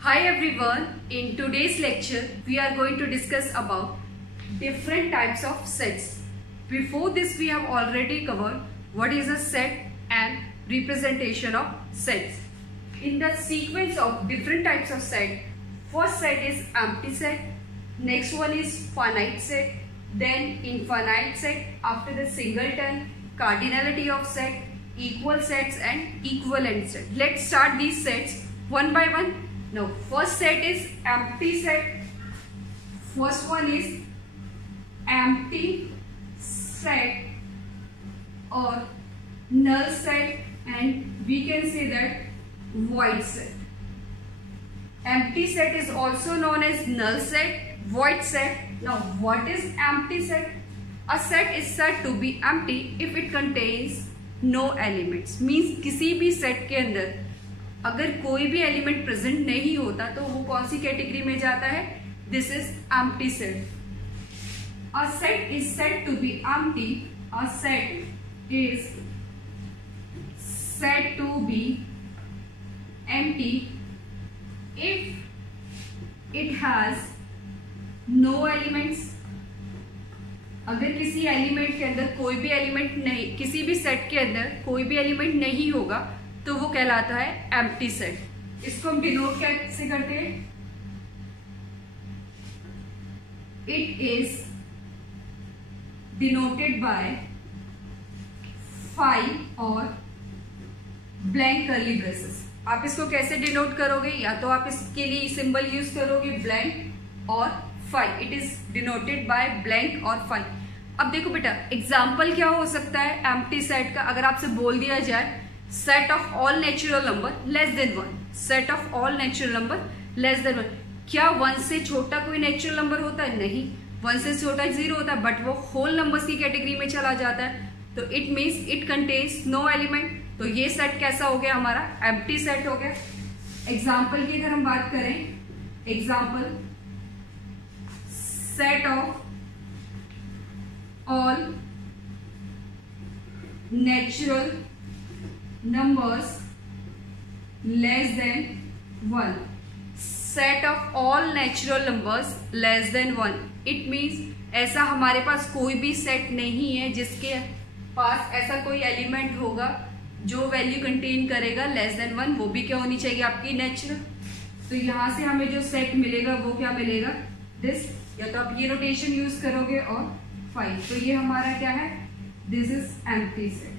Hi everyone, in today's lecture we are going to discuss about different types of sets. Before this we have already covered what is a set and representation of sets. In the sequence of different types of set, first set is empty set, next one is finite set, then infinite set, after the singleton, cardinality of set, equal sets and equivalent set. Let's start these sets one by one. Now first set is empty set. First one is empty set or null set, and we can say that void set. Empty set is also known as null set, void set. Now what is empty set? A set is said to be empty if it contains no elements. Means किसी भी set के अंदर अगर कोई भी element present नहीं होता तो वो कौन सी कैटेगरी में जाता है? This is empty set. A set is said to be empty. A set is said to be empty if it has no elements. अगर किसी एलिमेंट के अंदर कोई भी एलिमेंट नहीं, किसी भी सेट के अंदर कोई भी एलिमेंट नहीं होगा तो वो कहलाता है एम्प्टी सेट. इसको हम डिनोट कैसे करते हैं? It is denoted by five और ब्लैंक कर्ली ब्रेसेस. आप इसको कैसे डिनोट करोगे? या तो आप इसके लिए सिंबल यूज करोगे ब्लैंक और five. It is denoted by blank और फाइव. अब देखो बेटा, एग्जाम्पल क्या हो सकता है एम्प्टी सेट का? अगर आपसे बोल दिया जाए set of all natural number less then one. Set of all natural number less then one. क्या वन से छोटा कोई नेचुरल नंबर होता है? नहीं. वन से छोटा जीरो होता है, बट वो होल नंबर्स की कैटेगरी में चला जाता है. तो it means it contains no element. तो ये सेट कैसा हो गया? हमारा एम्प्टी सेट हो गया. एग्जाम्पल की अगर हम बात करें, example set of all natural numbers less than 1. Set of all natural numbers less than 1. It means ऐसा हमारे पास कोई भी सेट नहीं है जिसके पास ऐसा कोई एलिमेंट होगा जो वैल्यू कंटेन करेगा लेस देन 1. वो भी क्या होनी चाहिए? आपकी नेचुरल. तो यहां से हमें जो सेट मिलेगा वो क्या मिलेगा? दिस. या तो आप ये रोटेशन यूज करोगे और 5. तो ये हमारा क्या है? This is empty set.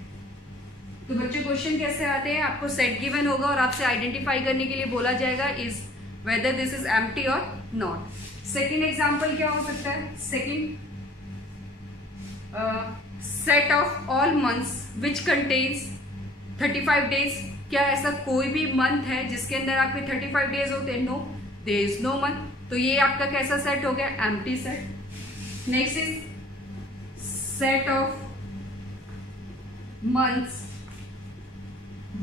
तो बच्चों क्वेश्चन कैसे आते हैं? आपको सेट गिवन होगा और आपसे आइडेंटिफाई करने के लिए बोला जाएगा is whether this is empty और नॉट. सेकंड एग्जांपल क्या हो सकता है? Second set of all months which contains 35 days. क्या ऐसा कोई भी मंथ है जिसके अंदर आपके 35 डेज होते हैं? No, there is no month. तो ये आपका कैसा सेट हो गया? Empty set. Next is set of months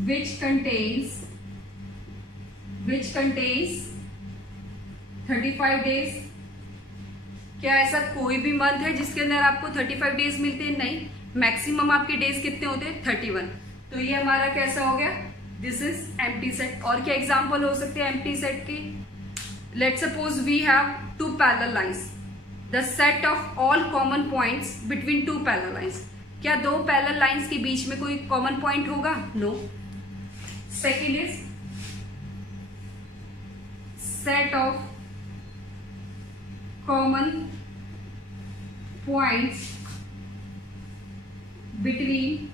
which contains 35 days. क्या ऐसा कोई भी मंथ है जिसके अंदर आपको 35 डेज मिलते हैं? नहीं. मैक्सिमम आपके डेज कितने होते हैं? 31. तो ये हमारा कैसा हो गया? This is empty set. और क्या एग्जांपल हो सकते हैं एम्प्टी सेट की? Let suppose we have two parallel lines. The set of all common points between two parallel lines. क्या दो पैरेलल लाइंस के बीच में कोई कॉमन पॉइंट होगा? No. Second is set of common points between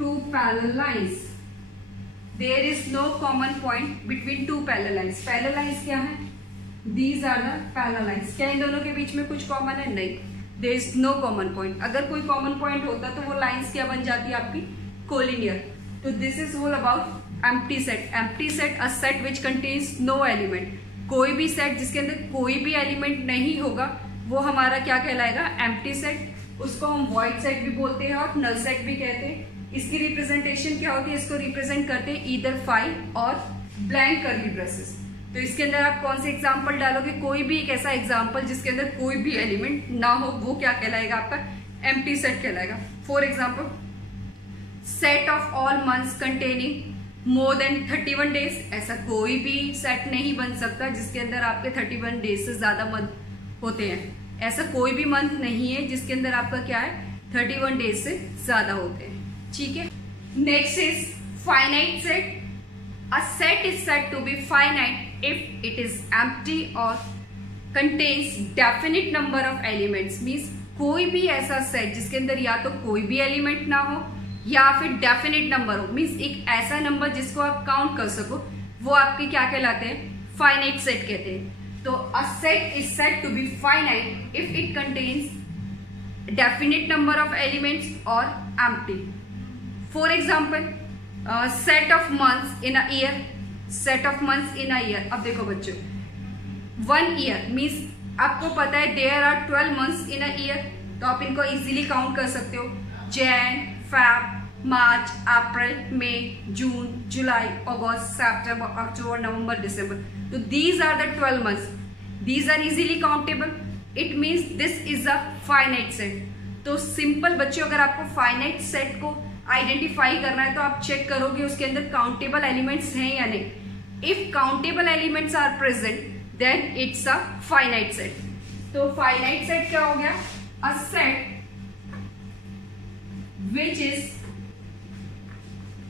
two parallel lines. There is no common point between two parallel lines. Parallel lines क्या है? These are the parallel lines. क्या इन दोनों के बीच में कुछ कॉमन है? नहीं. There is no common point. अगर कोई कॉमन पॉइंट होता तो वो लाइंस क्या बन जाती है आपकी? कोलिनियर. तो this is all about empty set. Empty set a set which contains no element. कोई भी सेट जिसके अंदर कोई भी एलिमेंट नहीं होगा वो हमारा क्या कहलाएगा? Empty set. उसको हम वॉइड सेट भी बोलते हैं और नल सेट भी कहते हैं. इसकी रिप्रेजेंटेशन क्या होती है? इसको रिप्रेजेंट करते हैं ईदर फाइव और ब्लैंक कर्ली ब्रेसेस. तो इसके अंदर आप कौन से एग्जाम्पल डालोगे? कोई भी एक ऐसा एग्जाम्पल जिसके अंदर कोई भी एलिमेंट ना हो वो क्या कहलाएगा? आपका empty set कहलाएगा. For example, set of all months containing more than 31 days, ऐसा कोई भी सेट नहीं बन सकता जिसके अंदर आपके 31 डेज से ज्यादा मंथ होते हैं। ऐसा कोई भी मंथ नहीं है जिसके अंदर आपका क्या है 31 डेज से ज्यादा होते हैं। ठीक है, next is finite set. A set is said to be finite if it is empty or contains definite number of elements. Means कोई भी ऐसा सेट जिसके अंदर या तो कोई भी एलिमेंट ना हो या फिर डेफिनिट नंबर हो, मीन्स एक ऐसा नंबर जिसको आप काउंट कर सको, वो आपके क्या कहलाते हैं, फाइनाइट सेट कहते हैं। तो a set is said to be finite if it contains definite number of elements or empty. For example set of months in a year, set of months in a year. अब देखो बच्चों, 1 year means आपको पता है there are 12 months in a year, तो आप इनको easily count कर सकते हो। Jan, Feb, March, April, May, June, July, August, September, October, November, दिसंबर। तो these are the 12 months, these are easily countable, it means this is a finite set. तो simple बच्चों, अगर आपको फाइनाइट सेट को identify करना है तो आप चेक करोगे उसके अंदर काउंटेबल एलिमेंट्स हैं या नहीं। If countable elements are present then it's a finite set. तो फाइनाइट सेट क्या हो गया, a set which is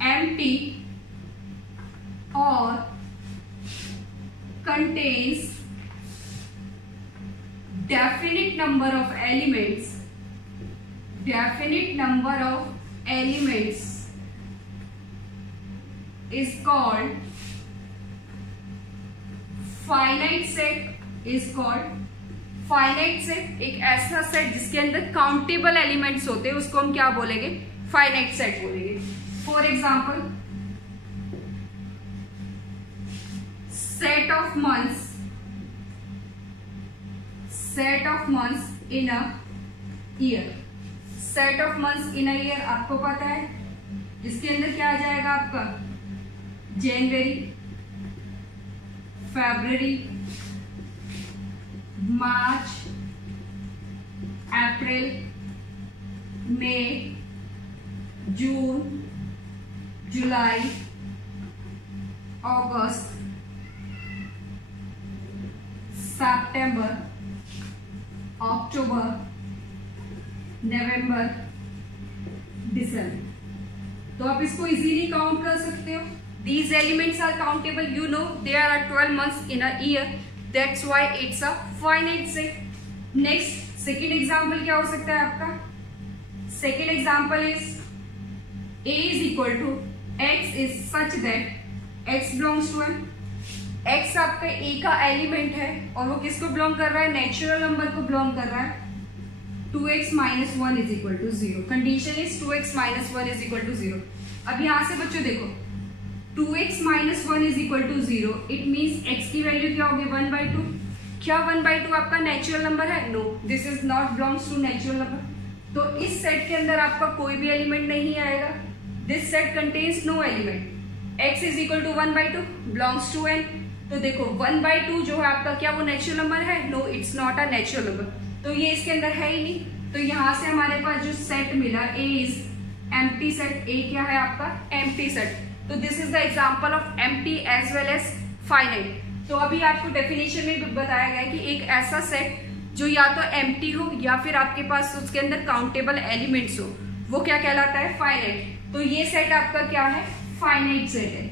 empty or contains definite number of elements, definite number of elements is called finite set, is called finite set. एक ऐसा set जिसके अंदर countable elements होते हैं उसको हम क्या बोलेंगे, फाइनाइट सेट बोलेंगे। For example set of months, set of months in a year, set of months in a year आपको पता है इसके अंदर क्या आ जाएगा आपका, जनवरी, फरवरी, मार्च, April, May, June, July, August, September, October, November, दिसंबर। तो आप इसको इजीली काउंट कर सकते हो। These elements are countable, you know there are 12 months in a year, that's why it's a finite set. Next, second example क्या हो सकता है आपका, second example is a is equal to x is such that x belongs to n. x आपका a का element है और वो किसको बिलोंग कर रहा है, नेचुरल नंबर को बिलोंग कर रहा है। 2x minus 1 is equal to 0. Condition is 2x minus 1 is equal to 0. अब यहां से बच्चों देखो 2x minus 1 is equal to 0. It means x की वैल्यू क्या होगी 1/2. क्या 1/2 आपका नेचुरल नंबर है? No, this is not belongs to natural number. तो इस सेट के अंदर आपका कोई भी एलिमेंट नहीं आएगा। This set contains no element. x is equal to 1/2 belongs to n। तो देखो 1/2 जो है आपका क्या वो नेचुरल नंबर है? No, it's not a natural number. तो ये इसके अंदर है ही नहीं। तो यहां से हमारे पास जो सेट मिला A is empty set. A क्या है आपका? Empty set. तो this is the example of empty as well as finite. तो अभी आपको डेफिनेशन में भी बताया गया है कि एक ऐसा सेट जो या तो एम्प्टी हो या फिर आपके पास उसके अंदर काउंटेबल एलिमेंट्स हो, वो क्या कहलाता है? फाइनाइट। तो ये सेट आपका क्या है? फाइनाइट सेट है।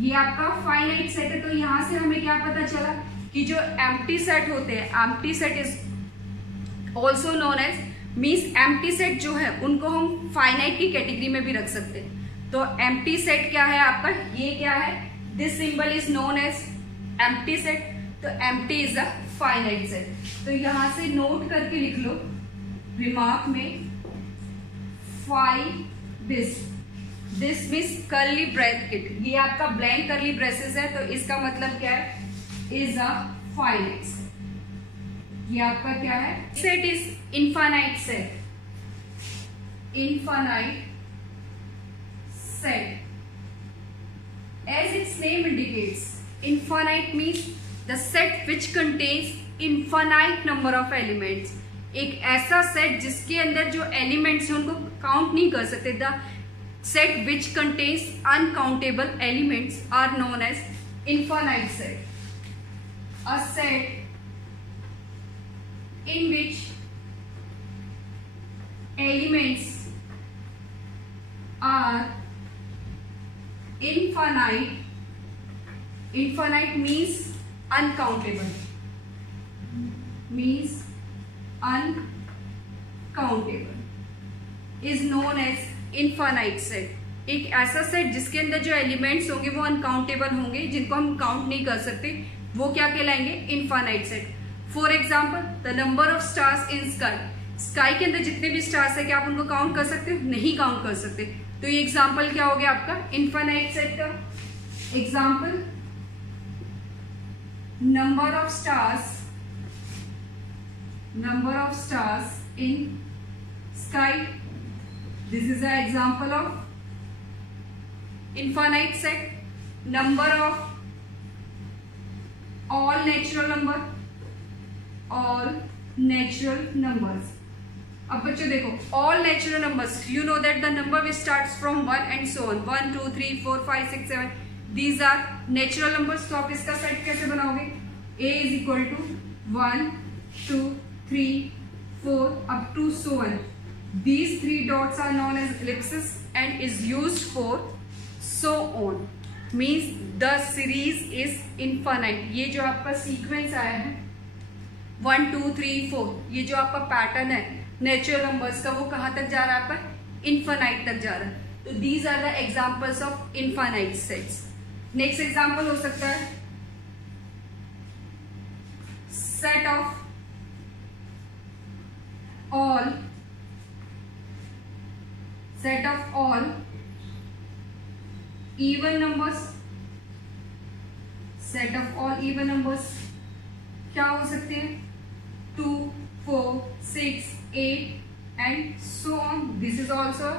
ये आपका फाइनाइट सेट है। तो यहां से हमें क्या पता चला कि जो एम्प्टी सेट होते हैं, empty set is also known as, means empty set जो है उनको हम फाइनाइट की कैटेगरी में भी रख सकते हैं। तो एम्प्टी सेट क्या है आपका? ये क्या है? This symbol is known as empty set. तो empty is a finite set. तो यहां से नोट करके लिख लो रिमार्क में, दिस मीन्स कर्ली ब्रैकेट, ये आपका ब्लैंक कर्ली ब्रेसेस है, तो इसका मतलब क्या है? Is a finite set. ये आपका क्या है? Set is infinite set, infinite set. As its name indicates, infinite means the set which contains infinite number of elements. एक ऐसा सेट जिसके अंदर जो एलिमेंट्स हैं उनको काउंट नहीं कर सकते। The set which contains uncountable elements are known as infinite set. A set in which elements are infinite. Infinite means uncountable. Means uncountable. Is known as infinite set. एक ऐसा सेट जिसके अंदर जो एलिमेंट्स होंगे वो अनकाउंटेबल होंगे, जिनको हम काउंट नहीं कर सकते, वो क्या कहलाएंगे? Infinite set. For example the number of stars in sky. Sky के अंदर जितने भी स्टार्स है क्या आप उनको काउंट कर सकते हो? नहीं काउंट कर सकते. तो ये एग्जाम्पल क्या हो गया आपका इनफाइनाइट सेट का. Example number of stars in sky. This is an example of infinite set. Number of all natural numbers. अब बच्चों देखो, all natural numbers, you know that the number which starts from 1 and so on, 1 2 3 4 5 6 7, these are natural numbers. तो आप इसका set कैसे बनाओगे? A is equal to 1 2 3 4 up to so on. These 3 dots are known as ellipses and is used for so on. Means the series is infinite. ये जो आपका sequence आया है 1 2 3 4, ये जो आपका पैटर्न है नेचुरल नंबर्स का, वो कहाँ तक जा रहा है आपका? इनफाइनाइट तक जा रहा है. तो these are the examples of infinite sets. Next example हो सकता है set of all even numbers. Set of all even numbers क्या हो सकते हैं? 2 4 6 8 and so on. This is also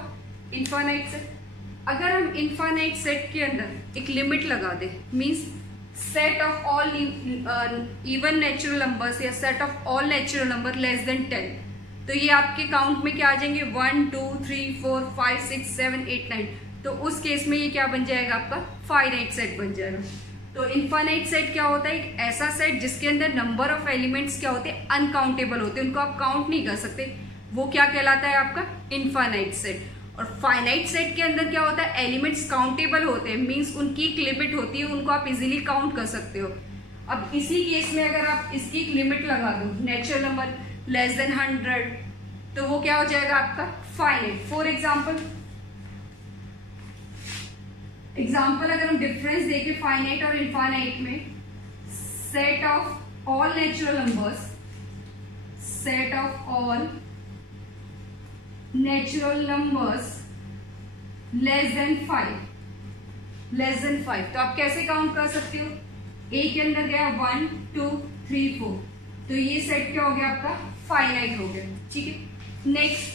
infinite set. अगर हम इनफाइनाइट सेट के अंदर एक लिमिट लगा दे, means set of all even natural numbers या set of all natural number less than 10, तो ये आपके काउंट में क्या आ जाएंगे? 1 2 3 4 5 6 7 8 9. तो उस केस में ये क्या बन जाएगा? आपका फाइनाइट सेट बन जाएगा. तो इनफाइनाइट सेट क्या होता है? एक ऐसा सेट जिसके अंदर नंबर ऑफ एलिमेंट्स क्या होते हैं? अनकाउंटेबल होते हैं, उनको आप काउंट नहीं कर सकते. वो क्या कहलाता है? आपका इनफाइनाइट सेट. और फाइनाइट सेट के अंदर क्या होता है? एलिमेंट्स काउंटेबल होते हैं, मीन्स उनकी एक लिमिट होती है, उनको आप इजीली काउंट कर सकते हो. अब इसी केस में अगर आप इसकी एक लिमिट लगा दो, नेचुरल नंबर लेस देन 100, तो वो क्या हो जाएगा? आपका फाइनाइट. फॉर एग्जाम्पल अगर हम डिफरेंस देखें फाइनाइट और इनफाइनाइट में, set of all natural numbers, set of all natural numbers less than 5, तो आप कैसे काउंट कर सकते हो? ए के अंदर गया 1 2 3 4, तो ये सेट क्या हो गया? आपका फाइनाइट हो गया. ठीक है. Next,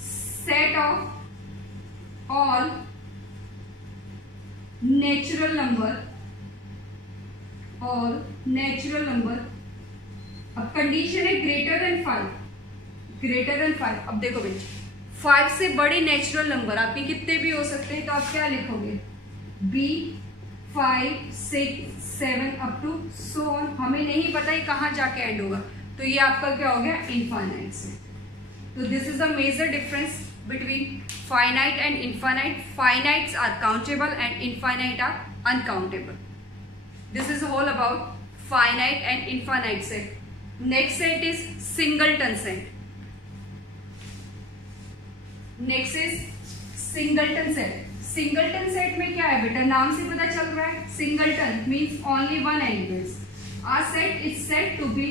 set of all natural number, अब कंडीशन है ग्रेटर देन 5. अब देखो बेटा, 5 से बड़े नेचुरल नंबर आपके कितने भी हो सकते हैं, तो आप क्या लिखोगे? B 5 6 7 up to so on. हमें नहीं पता ये कहाँ जाके एंड होगा, तो ये आपका क्या हो गया? Infinite set. तो this is the major difference between finite and infinite. Finites are countable and infinite are uncountable. This is all about finite and infinite set. Next set is singleton set. Singleton set में क्या है बेटा? नाम से पता चल रहा है, singleton means only one element. Our set is said to be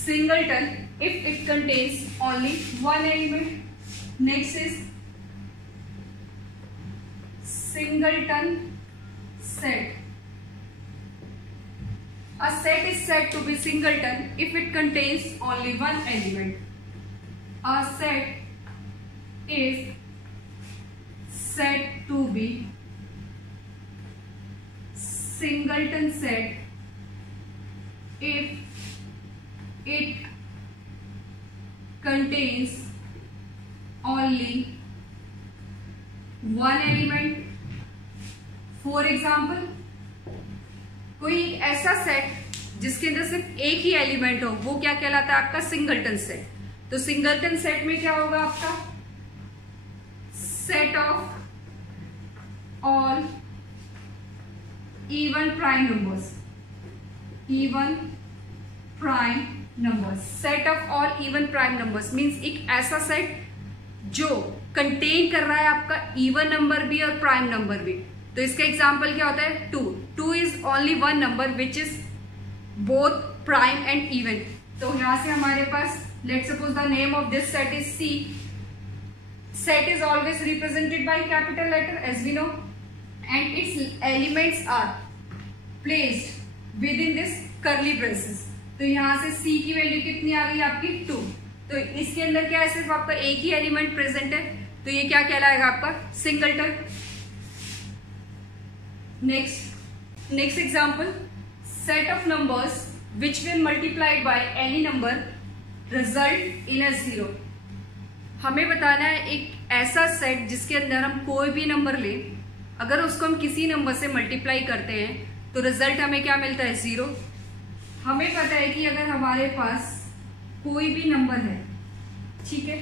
singleton if it contains only one element. Next is singleton set. A set is said to be singleton if it contains only one element. A set is said to be singleton set if it contains only one element. For example, कोई ऐसा set जिसके अंदर सिर्फ एक ही element हो, वो क्या कहलाता है? आपका सिंगलटन सेट। तो सिंगलटन सेट में क्या होगा? आपका set of all even prime numbers. Even prime numbers, set of all even prime numbers means एक ऐसा सेट जो कंटेन कर रहा है आपका इवन नंबर भी और प्राइम नंबर भी। तो इसका एग्जांपल क्या होता है? 2। 2 is only one number which is both prime and even. तो यहां से हमारे पास let's suppose the name of this set is C. Set is always represented by capital letter as we know, and its elements are placed within this curly braces. तो यहां से C की value कितनी आ गई आपकी? 2। तो इसके अंदर क्या है? सिर्फ आपका एक ही एलिमेंट प्रेजेंट है, तो ये क्या कहलाएगा? आपका singleton. Next example, set of numbers which when multiplied by any number result in a 0। हमें बताना है एक ऐसा सेट जिसके अंदर हम कोई भी नंबर लें, अगर उसको हम किसी नंबर से मल्टीप्लाई करते हैं तो रिजल्ट हमें क्या मिलता है? 0। हमें पता है कि अगर हमारे पास कोई भी नंबर है, ठीक है,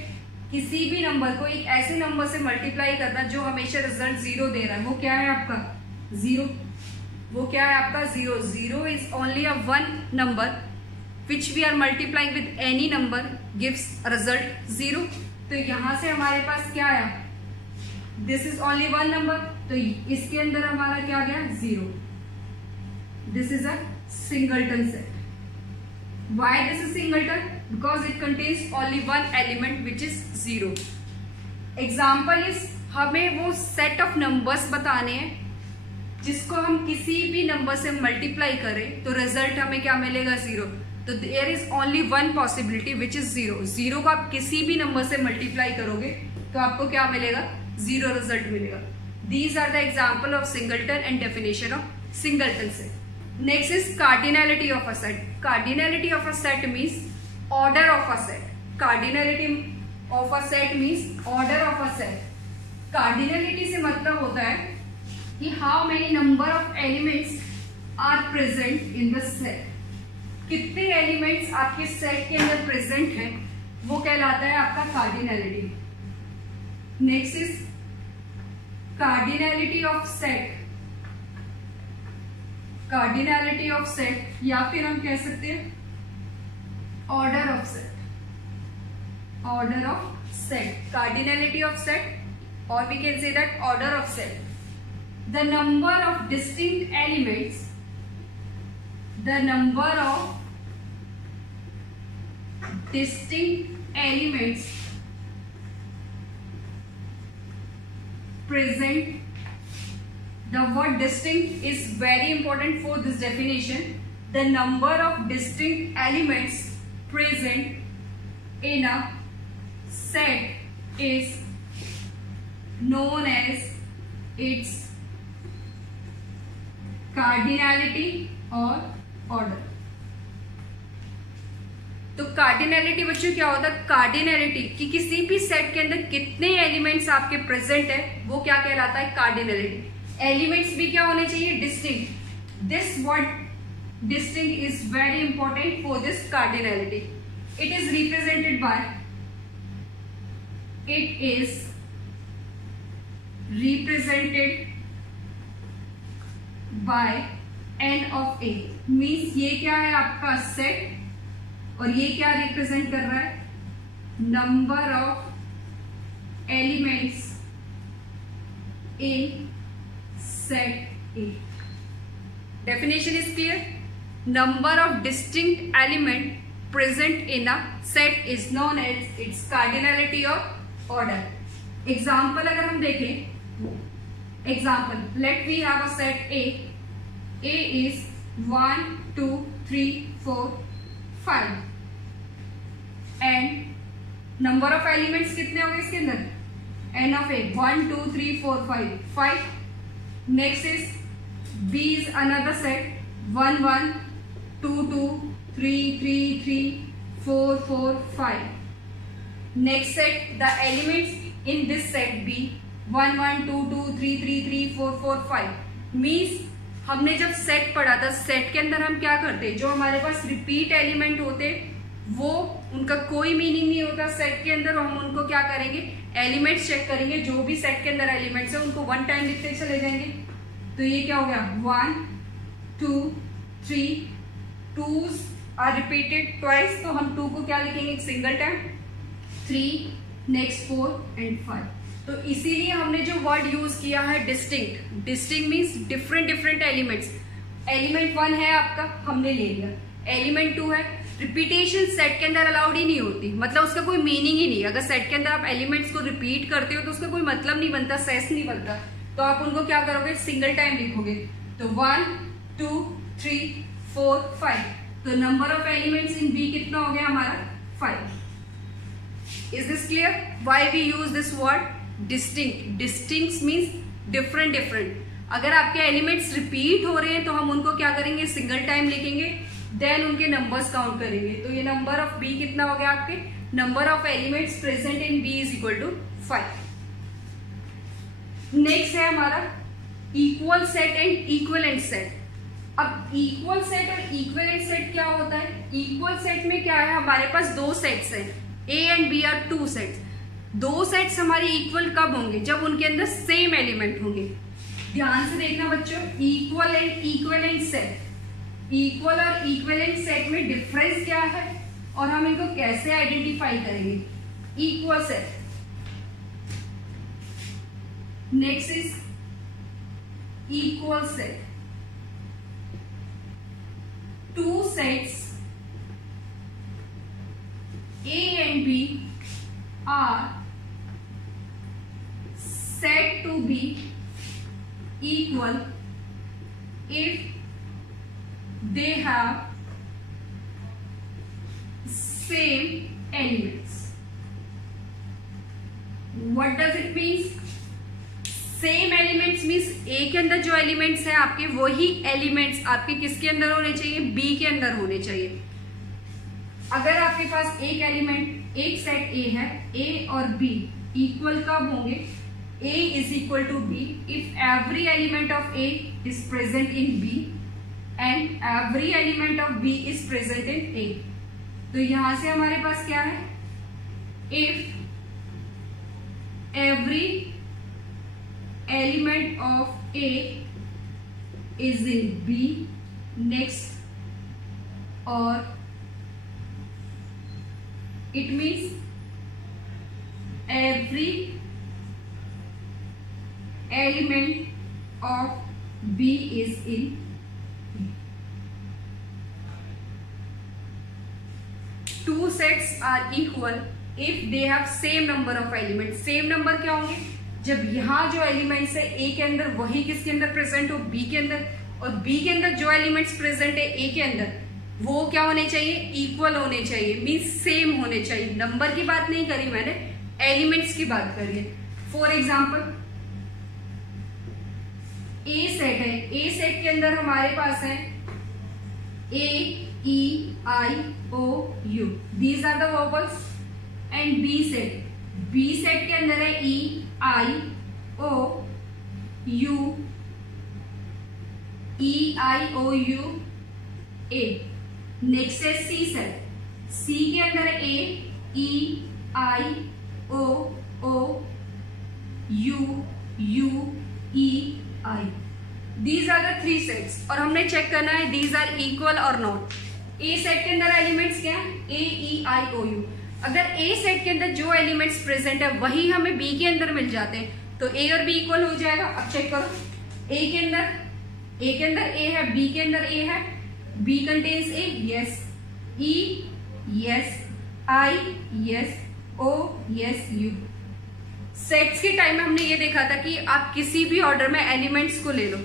किसी भी नंबर को एक ऐसे नंबर से मल्टीप्लाई करना जो हमेशा रिजल्ट 0 दे रहा है, वो क्या है आपका? 0। वो क्या है आपका? 0। 0 is only a one number which we are multiplying with any number gives result 0। तो यहां से हमारे पास क्या आया? This is only one number, तो इसके अंदर हमारा क्या गया? 0। This is a singleton set. Why this is singleton? Because it contains only one element which is 0. Example is, हमें वो सेट ऑफ नंबर्स बताने हैं जिसको हम किसी भी नंबर से मल्टीप्लाई करें तो रिजल्ट हमें क्या मिलेगा? 0। तो there is only one possibility which is 0। 0 को आप किसी भी नंबर से मल्टीप्लाई करोगे तो आपको क्या मिलेगा? 0 रिजल्ट मिलेगा। These are the example of singleton and definition of singleton set. Next is cardinality of a set. Cardinality of a set means order of a set. Cardinality of a set means order of a set. Cardinality से मतलब होता है कि how many number of elements are present in the set. कितने elements आपके set के अंदर present हैं, वो कहलाता है आपका cardinality. Next is cardinality of set. Cardinality of set या फिर हम कह सकते हैं order of set. Order of set, cardinality of set, और we can say that order of set. The number of distinct elements, the number of distinct elements present. The word distinct is very important for this definition. The number of distinct elements present in a set is known as its cardinality or order. तो cardinality बच्चों क्या होता है? Cardinality कि किसी भी set के अंदर कितने एलिमेंट्स आपके प्रेजेंट है, वो क्या कहलाता है? कार्डिनैलिटी। एलिमेंट्स भी क्या होने चाहिए? Distinct. This word distinct is very important for this cardinality. It is represented by, it is represented by n of a। Means ये क्या है आपका सेट, और ये क्या रिप्रेजेंट कर रहा है? Number of elements in set A. Definition is clear? Number of distinct element present in a set is known as its cardinality of order. Example अगर हम देखें, example let we have a set A. A is 1 2 3 4 5 and number of elements कितने होंगे इसके अंदर? n of a 1 2 3 4 5 5। Next is b is another set 1 1 2 2 3 3 3 4 4 5। Next set, the elements in this set B 1 1 2 2 3 3 3 4 4 5 means हमने जब set पढ़ा था, set के अंदर हम क्या करते, जो हमारे पास रिपीट एलिमेंट होते वो उनका कोई मीनिंग नहीं होता सेट के अंदर। हम उनको क्या करेंगे, एलिमेंट्स चेक करेंगे, जो भी सेट के अंदर एलिमेंट्स है उनको वन टाइम लिखते चले जाएंगे। तो ये क्या हो गया, 1 2 3 2s आर रिपीटेड ट्वाइस, तो हम 2 को क्या लिखेंगे, एक सिंगल टाइम, 3 नेक्स्ट 4 एंड 5। तो इसीलिए हमने जो वर्ड यूज किया है distinct, distinct means different different elements. Element 1 है आपका, हमने ले लिया, एलिमेंट 2 है, रिपीटेशन सेट के अंदर अलाउड ही नहीं होती, मतलब उसका कोई मीनिंग ही नहीं। अगर सेट के अंदर आप एलिमेंट्स को रिपीट करते हो तो उसका कोई मतलब नहीं बनता, सेंस नहीं बनता, तो आप उनको क्या करोगे, सिंगल टाइम लिखोगे। तो 1 2 3 4 5, तो number of elements in B कितना हो गया हमारा, 5। Is this clear why we use this word distinct? Distinct means different different. अगर आपके एलिमेंट्स रिपीट हो रहे हैं तो हम उनको क्या करेंगे, सिंगल टाइम लिखेंगे, देन उनके नंबर्स काउंट करेंगे। तो ये नंबर ऑफ बी कितना हो गया आपके, number of elements present in B is equal to 5। Next है हमारा equal set and equivalent set. अब इक्वल सेट और इक्विवेलेंट सेट क्या होता है? इक्वल सेट में क्या है, हमारे पास दो सेट्स हैं, A and B are two sets. दो सेट्स हमारे इक्वल कब होंगे, जब उनके अंदर सेम एलिमेंट होंगे। ध्यान से देखना बच्चों, equal and equivalent set, equal और इक्विवेलेंट सेट में डिफरेंस क्या है और हम इनको कैसे आइडेंटिफाई करेंगे। Equal set, next is equal set. Two sets A and B are said to be equal if they have same elements. What does it mean? Same elements means A के अंदर जो एलिमेंट्स हैं आपके, वही elements आपके किसके अंदर होने चाहिए, बी के अंदर होने चाहिए। अगर आपके पास एक एलिमेंट, एक सेट ए है, ए और बी इक्वल कब होंगे, A is equal to B if every element of A is present in B and every element of B is present in A. तो यहां से हमारे पास क्या है, if every element of A is in B, next, or it means every element of B is in B. Two sets are equal if they have same number of elements. Same number क्या होंगे, जब यहाँ जो elements है ए के अंदर वही किसके अंदर प्रेजेंट हो, बी के अंदर, और बी के अंदर जो एलिमेंट्स प्रेजेंट है ए के अंदर वो क्या होने चाहिए, इक्वल होने चाहिए, मींस सेम होने चाहिए। नंबर की बात नहीं करी मैंने, एलिमेंट्स की बात करी है। फॉर एग्जाम्पल ए सेट है, ए सेट के अंदर हमारे पास है A E I O U, these are the vowels, and B set, B set के अंदर है E I O U, E I O U A. Next है सी सेट, सी के अंदर A E I O O U U E I. These are the three sets और हमने check करना है दीज आर इक्वल और not. A set के अंदर एलिमेंट्स क्या है, A E I O you. अगर ए सेट के अंदर जो एलिमेंट्स प्रेजेंट है वही हमें बी के अंदर मिल जाते हैं तो ए और बी इक्वल हो जाएगा। अब चेक करो, ए के अंदर ए है, बी के अंदर ए है, B contains A, yes, E yes, I yes, O yes, U. Sets के टाइम में हमने ये देखा था कि आप किसी भी ऑर्डर में एलिमेंट्स को ले लो,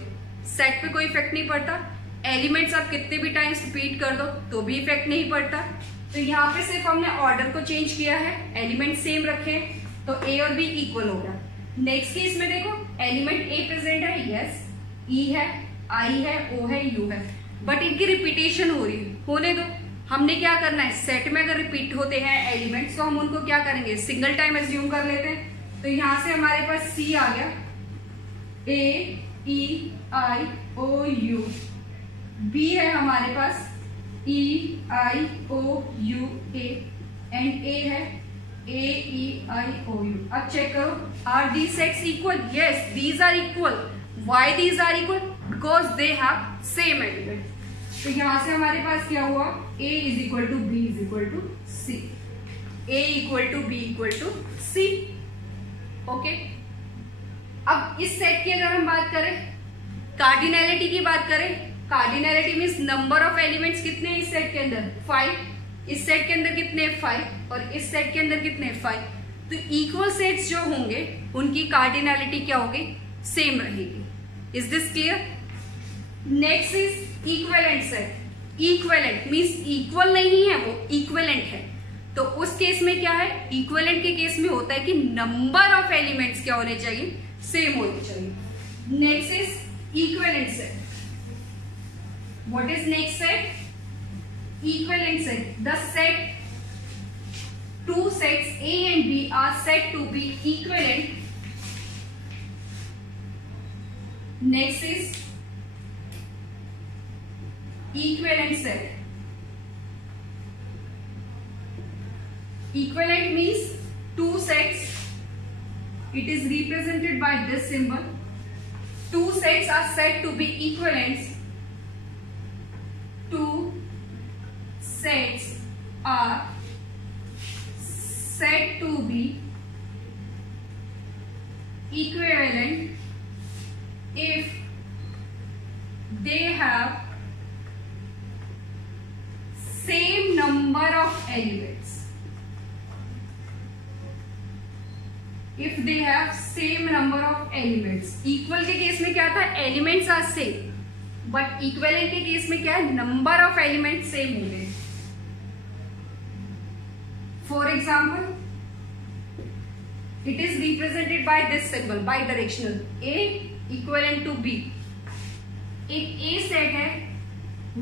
सेट पे कोई इफेक्ट नहीं पड़ता। एलिमेंट्स आप कितने भी टाइम्स रिपीट कर दो तो भी इफेक्ट नहीं पड़ता। तो यहाँ पे सिर्फ हमने ऑर्डर को चेंज किया है, एलिमेंट सेम रखे, तो ए और बी इक्वल होगा। नेक्स्ट केस में देखो, एलिमेंट ए प्रेजेंट है, यस, ई है, आई है, ओ है, यू है, बट इनकी रिपीटेशन हो रही है, होने दो। हमने क्या करना है, सेट में अगर रिपीट होते हैं एलिमेंट्स तो हम उनको क्या करेंगे, सिंगल टाइम एज्यूम कर लेते हैं। तो यहां से हमारे पास C आ गया, A E I O U, B है हमारे पास E I O U A and A है A E I O U. अब चेक करो, are these sets equal? Yes, these are equal. Why these are equal? Because they have same element. तो यहां से हमारे पास क्या हुआ, A is equal to B is equal to C. A equal to B equal to C. Okay, अब इस set की अगर हम बात करें, कार्डिनैलिटी की बात करें, cardinality means number of elements कितने हैं इस सेट के अंदर, 5. इस सेट के अंदर कितने 5 और इस सेट के अंदर कितने 5. तो इक्वल सेट्स जो होंगे उनकी कार्डिनैलिटी क्या होगी, सेम रहेगी. Is this clear? Next is equivalent set. Equivalent means equal नहीं है, वो इक्विवेलेंट है. तो उस केस में क्या है, इक्विवेलेंट के केस में होता है कि नंबर ऑफ एलिमेंट्स क्या होने चाहिए, सेम होने चाहिए. Next is equivalent set. What is next set? Equivalent set. The set, two sets A and B are said to be equivalent. Next is equivalent set. Equivalent means two sets. It is represented by this symbol. Two sets are said to be equivalent. Two sets are said to be equivalent if they have same number of elements. If they have same number of elements. Equal के case में क्या था, elements are same, but equivalent के case में क्या है, number of elements same होंगे. For example, it is represented by this symbol, bidirectional. A equivalent to B. एक A set है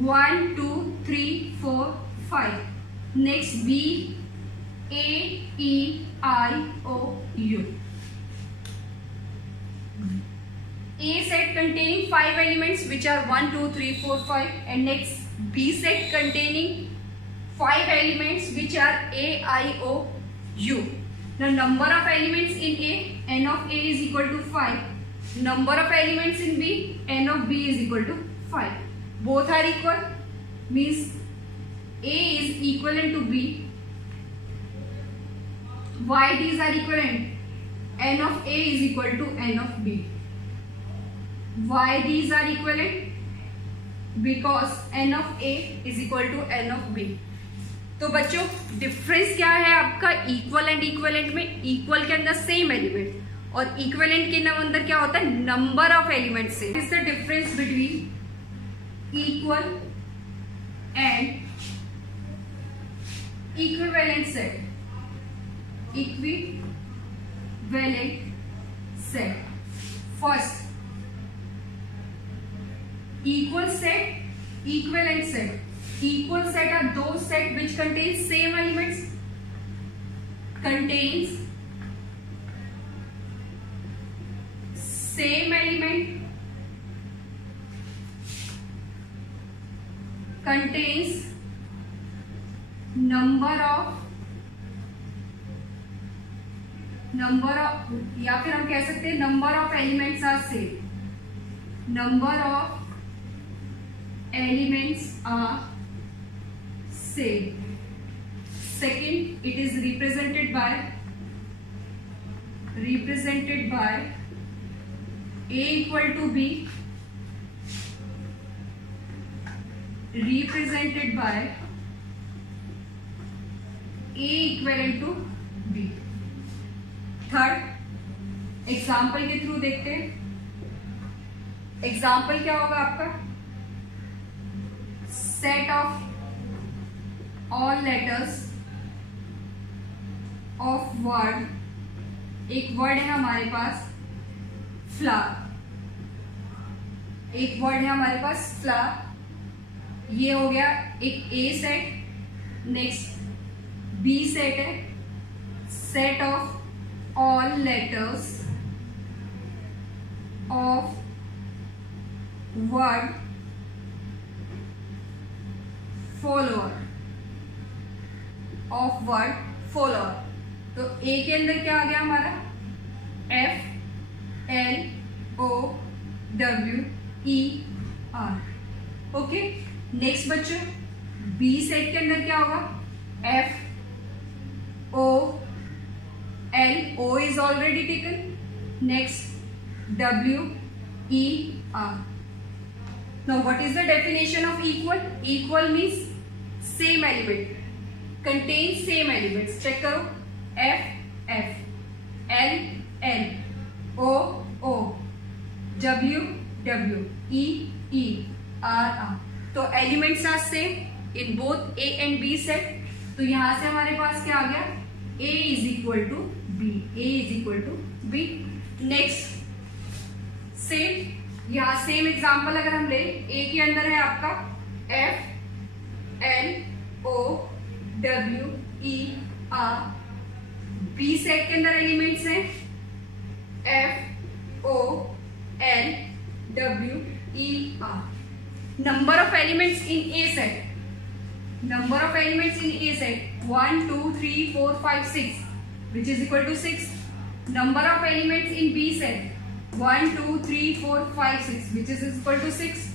1 2 3 4 5. Next B A E I O U. A set containing 5 elements which are 1 2 3 4 5, and next B set containing 5 elements which are A I O U. The number of elements in A, n of A is equal to 5. Number of elements in B, n of B is equal to 5. Both are equal, means A is equivalent to B. Why these are equivalent? N of A is equal to n of B. Why these are equivalent? Because n of A is equal to n of B. तो बच्चों difference क्या है आपका equal and equivalent में? Equal के अंदर same element और equivalent के अंदर क्या होता है, नंबर ऑफ एलिमेंट से. Is the difference between equal and equivalent set. Equivalent set. First, equal set, equivalent set. Equal set are those set which contains same elements, contains same element, contains number of या फिर हम कह सकते हैं number of elements are same. Number of elements are same. Second, it is represented by A equal to B, represented by A equivalent to B. Third, example के through देखते हैं. Example क्या होगा आपका? Set of all letters of word. एक word है हमारे पास flower, एक वर्ड है हमारे पास फ्लावर. ये हो गया एक ए सेट. नेक्स्ट बी सेट है. Set of all letters of word follower तो ए के अंदर क्या आ गया हमारा FLOWER। ओके, नेक्स्ट बच्चों बी सेट के अंदर क्या होगा FOL is already taken. Next WER। Now what is the definition of equal? Equal means same element, contains same elements. Check करो F L O W E R। तो elements are same in both A and B set। तो यहां से हमारे पास क्या आ गया A is equal to B। Next same, यहाँ सेम एग्जाम्पल अगर हम ले, ए के अंदर है आपका FLOWER। बी सेट के अंदर एलिमेंट्स हैं FOLWER। Number of elements in A set 1 2 3 4 5 6 which is equal to 6। number of elements in B set 1 2 3 4 5 6 which is equal to 6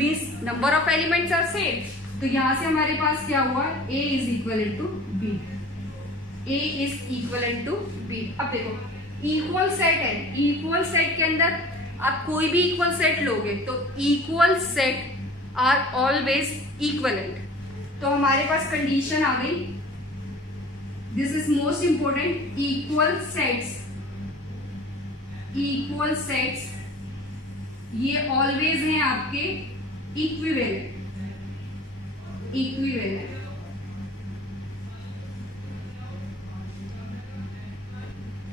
means number of elements are same। तो यहां से हमारे पास क्या हुआ A is equivalent to B। अब देखो equal set है, इक्वल सेट के अंदर आप कोई भी इक्वल सेट लोगे तो equal set are always equivalent. तो हमारे पास कंडीशन आ गई, this is most important, equal sets ये ऑलवेज हैं आपके इक्विवेलेंट।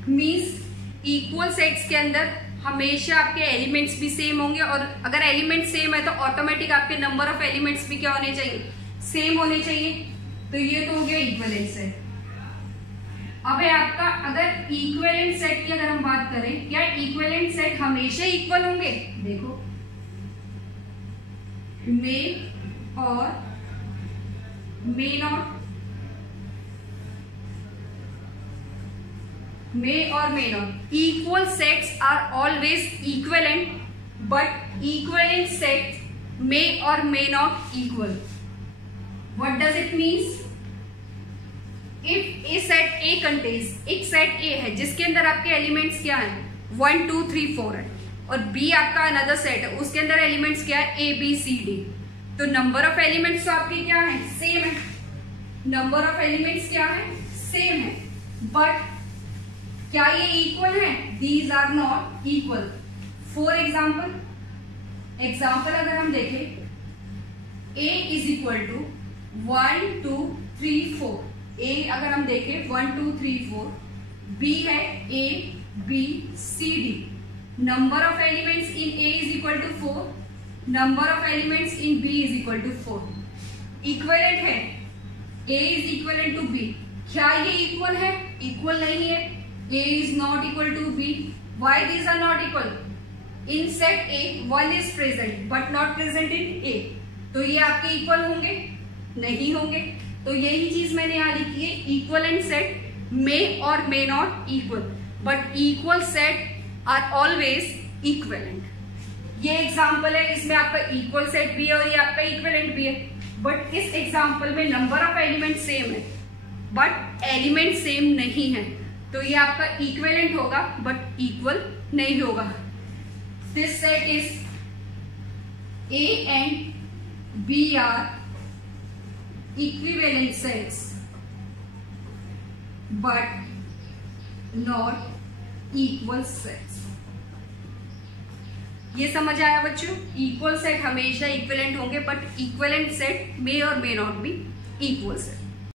मीन्स इक्वल सेट्स के अंदर हमेशा आपके एलिमेंट्स भी सेम होंगे, और अगर एलिमेंट सेम है तो ऑटोमेटिक आपके नंबर ऑफ एलिमेंट्स भी क्या होने चाहिए, सेम होने चाहिए। तो ये तो हो गया इक्विवेलेंट सेट। अब है आपका, अगर इक्विवेलेंट सेट की अगर हम बात करें, क्या इक्विवेलेंट सेट हमेशा इक्वल होंगे? देखो मे और may not, equal sets are always equivalent, but equivalent sets may और may not equal. What does it means? If A set A contains, एक सेट ए है जिसके अंदर आपके एलिमेंट्स क्या है 1 2 3 4 है, और बी आपका अनदर सेट है उसके अंदर एलिमेंट्स क्या है A B C D। तो नंबर ऑफ एलिमेंट्स तो आपके क्या है, सेम है, नंबर ऑफ एलिमेंट्स क्या है, सेम है, बट क्या ये इक्वल है? These are not equal. For example अगर हम देखें, A is equal to 1 2 3 4, A अगर हम देखें 1 2 3 4, B है A B C D। Number of elements in A is equal to 4, number of elements in B is equal to 4। Equivalent है, A is equivalent to B। क्या ये equal है? Equal नहीं है। A is not equal to B. Why these are not equal? In set A, 1 is present but not present in A. तो ये आपके equal होंगे? नहीं होंगे। तो यही चीज मैंने यहाँ लिखी है, इक्वलेंट सेट मे और may not equal, but equal set are always equivalent. ये एग्जाम्पल है, इसमें आपका इक्वल सेट भी है और ये आपका इक्वलेंट भी है, बट इस एग्जाम्पल में नंबर ऑफ एलिमेंट सेम है बट एलिमेंट सेम नहीं है, तो ये आपका इक्विवेलेंट होगा बट इक्वल नहीं होगा। This set is A and B are equivalent sets but not equal sets। ये समझ आया बच्चों? इक्वल सेट हमेशा इक्विवेलेंट होंगे बट इक्विवेलेंट सेट मे और may not be equal set.